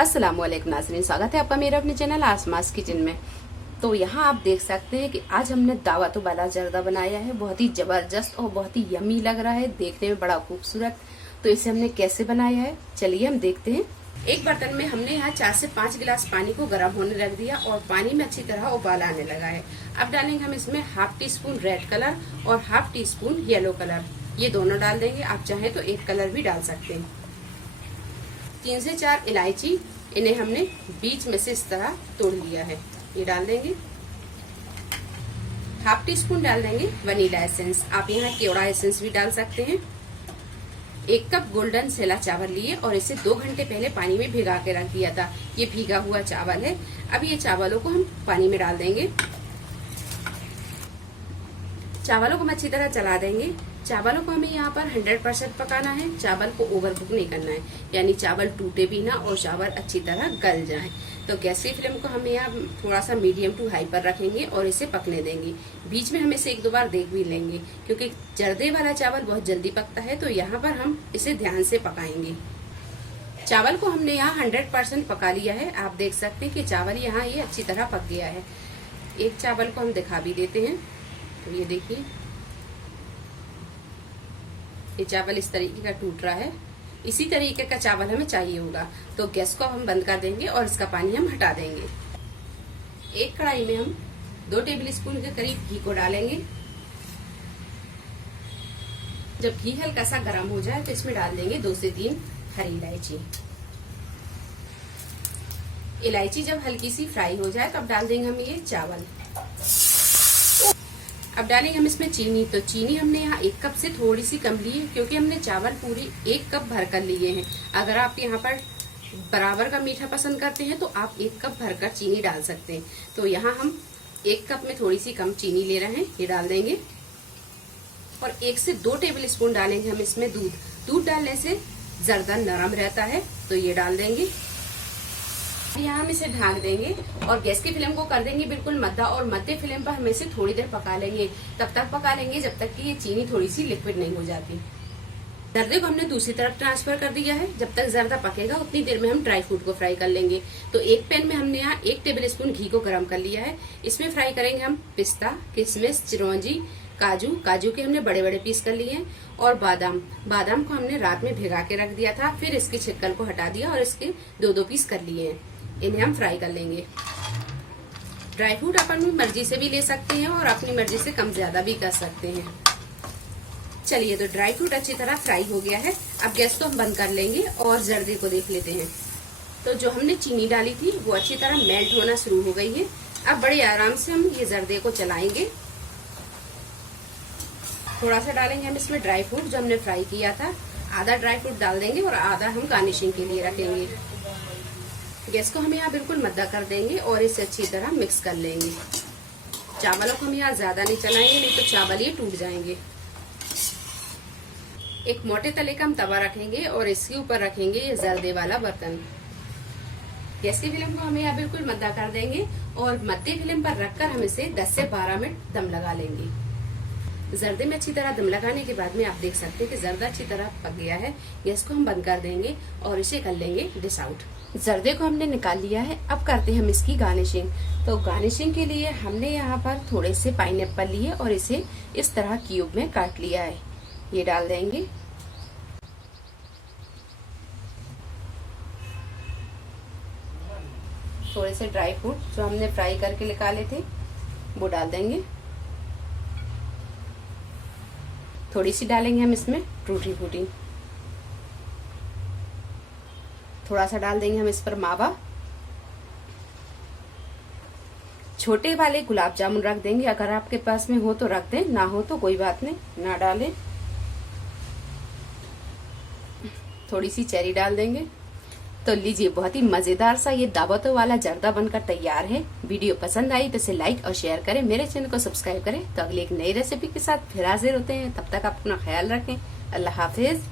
अस्सलामुअलैकुम नाज़रीन, स्वागत है आपका मेरा अपने चैनल आसमास किचन में। तो यहाँ आप देख सकते हैं कि आज हमने दावत वाला जर्दा बनाया है। बहुत ही जबरदस्त और बहुत ही यमी लग रहा है, देखने में बड़ा खूबसूरत। तो इसे हमने कैसे बनाया है, चलिए हम देखते हैं। एक बर्तन में हमने यहाँ 4 से 5 गिलास पानी को गर्म होने रख दिया और पानी में अच्छी तरह उबाल आने लगा है। अब डालेंगे हम इसमें half teaspoon red colour और half teaspoon yellow colour, ये दोनों डाल देंगे। आप चाहें तो एक कलर भी डाल सकते हैं। 3 से 4 इलायची, इन्हें हमने बीच में से इस तरह तोड़ लिया है, ये डाल देंगे। हाफ टी स्पून डाल देंगे वनीला एसेंस, आप यहाँ केवड़ा एसेंस भी डाल सकते हैं। 1 कप गोल्डन सेला चावल लिए और इसे 2 घंटे पहले पानी में भिगा के रख दिया था। ये भीगा हुआ चावल है। अब ये चावलों को हम पानी में डाल देंगे। चावलों को हम अच्छी तरह चला देंगे। चावलों को हमें यहाँ पर 100% पकाना है, चावल को ओवर कुक नहीं करना है, यानी चावल टूटे भी ना और चावल अच्छी तरह गल जाए। तो गैस की फ्लेम को हम यहाँ थोड़ा सा मीडियम टू हाई पर रखेंगे और इसे पकने देंगे। बीच में हम इसे 1-2 बार देख भी लेंगे, क्योंकि जर्दे वाला चावल बहुत जल्दी पकता है, तो यहाँ पर हम इसे ध्यान से पकाएंगे। चावल को हमने यहाँ 100% पका लिया है। आप देख सकते हैं कि चावल यहाँ ये अच्छी तरह पक गया है। एक चावल को हम दिखा भी देते हैं, तो ये देखिए, ये चावल इस तरीके का टूट रहा है। इसी तरीके का चावल हमें चाहिए होगा। तो गैस को हम बंद कर देंगे और इसका पानी हम हटा देंगे। एक कढ़ाई में हम 2 टेबल स्पून के करीब घी को डालेंगे। जब घी हल्का सा गर्म हो जाए तो इसमें डाल देंगे 2 से 3 हरी इलायची। इलायची जब हल्की सी फ्राई हो जाए तो अब डाल देंगे हम ये चावल। अब डालेंगे हम इसमें चीनी। तो चीनी हमने यहाँ 1 कप से थोड़ी सी कम ली है, क्योंकि हमने चावल पूरी 1 कप भरकर लिए हैं। अगर आप यहाँ पर बराबर का मीठा पसंद करते हैं तो आप 1 कप भरकर चीनी डाल सकते हैं। तो यहाँ हम 1 कप में थोड़ी सी कम चीनी ले रहे हैं, ये डाल देंगे। और 1 से 2 टेबल स्पून डालेंगे हम इसमें दूध। दूध डालने से जर्दा नरम रहता है, तो ये डाल देंगे। यहाँ हम इसे ढक देंगे और गैस की फ्लेम को कर देंगे बिल्कुल मध्य, और मध्य फ्लेम पर हम इसे थोड़ी देर पका लेंगे। तब तक पका लेंगे जब तक कि ये चीनी थोड़ी सी लिक्विड नहीं हो जाती। जर्दे को हमने दूसरी तरफ ट्रांसफर कर दिया है। जब तक जर्दा पकेगा उतनी देर में हम ड्राई फ्रूट को फ्राई कर लेंगे। तो एक पैन में हमने यहाँ 1 टेबल स्पून घी को गर्म कर लिया है। इसमें फ्राई करेंगे हम पिस्ता, किशमिश, चिरौंजी, काजू के हमने बड़े बड़े पीस कर लिए हैं, और बादाम को हमने रात में भिगा के रख दिया था। फिर इसके छिलकल को हटा दिया और इसके 2-2 पीस कर लिए हैं। इन्हें हम फ्राई कर लेंगे। ड्राई फ्रूट अपनी मर्जी से भी ले सकते हैं और अपनी मर्जी से कम ज्यादा भी कर सकते हैं। चलिए, तो ड्राई फ्रूट अच्छी तरह फ्राई हो गया है। अब गैस को हम बंद कर लेंगे और जर्दे को देख लेते हैं। तो जो हमने चीनी डाली थी वो अच्छी तरह मेल्ट होना शुरू हो गई है। अब बड़े आराम से हम ये जर्दे को चलाएंगे। थोड़ा सा डालेंगे हम इसमें ड्राई फ्रूट जो हमने फ्राई किया था। आधा ड्राई फ्रूट डाल देंगे और आधा हम गार्निशिंग के लिए रखेंगे। गैस को हम यहाँ बिल्कुल मद्दा कर देंगे और इसे अच्छी तरह मिक्स कर लेंगे। चावलों को हम यहाँ ज्यादा नहीं चलाएंगे, नहीं तो चावल ये टूट जाएंगे। एक मोटे तले का हम तवा रखेंगे और इसके ऊपर रखेंगे ये जर्दे वाला बर्तन। गैस की फ्लेम को हम यहाँ बिल्कुल मद्दा कर देंगे और मध्य फ्लेम पर रखकर हम इसे 10 से 12 मिनट दम लगा लेंगे। जर्दे में अच्छी तरह दम लगाने के बाद में आप देख सकते हैं कि जर्दा अच्छी तरह पक गया है। गैस को हम बंद कर देंगे और इसे कर लेंगे डिश आउट। जर्दे को हमने निकाल लिया है। अब करते हैं हम इसकी गार्निशिंग। तो गार्निशिंग के लिए हमने यहाँ पर थोड़े से पाइनएप्पल लिए और इसे इस तरह क्यूब में काट लिया है, ये डाल देंगे। थोड़े से ड्राई फ्रूट जो हमने फ्राई करके निकाले थे वो डाल देंगे। थोड़ी सी डालेंगे हम इसमें टूटी फूटी। थोड़ा सा डाल देंगे हम इस पर मावा। छोटे वाले गुलाब जामुन रख देंगे, अगर आपके पास में हो तो रख दें, ना हो तो कोई बात नहीं, ना डालें। थोड़ी सी चेरी डाल देंगे। तो लीजिए, बहुत ही मजेदार सा ये दावतों वाला जर्दा बनकर तैयार है। वीडियो पसंद आई तो इसे लाइक और शेयर करें, मेरे चैनल को सब्सक्राइब करें। तो अगली एक नई रेसिपी के साथ फिर हाजिर होते हैं। तब तक आप अपना ख्याल रखें। अल्लाह हाफिज।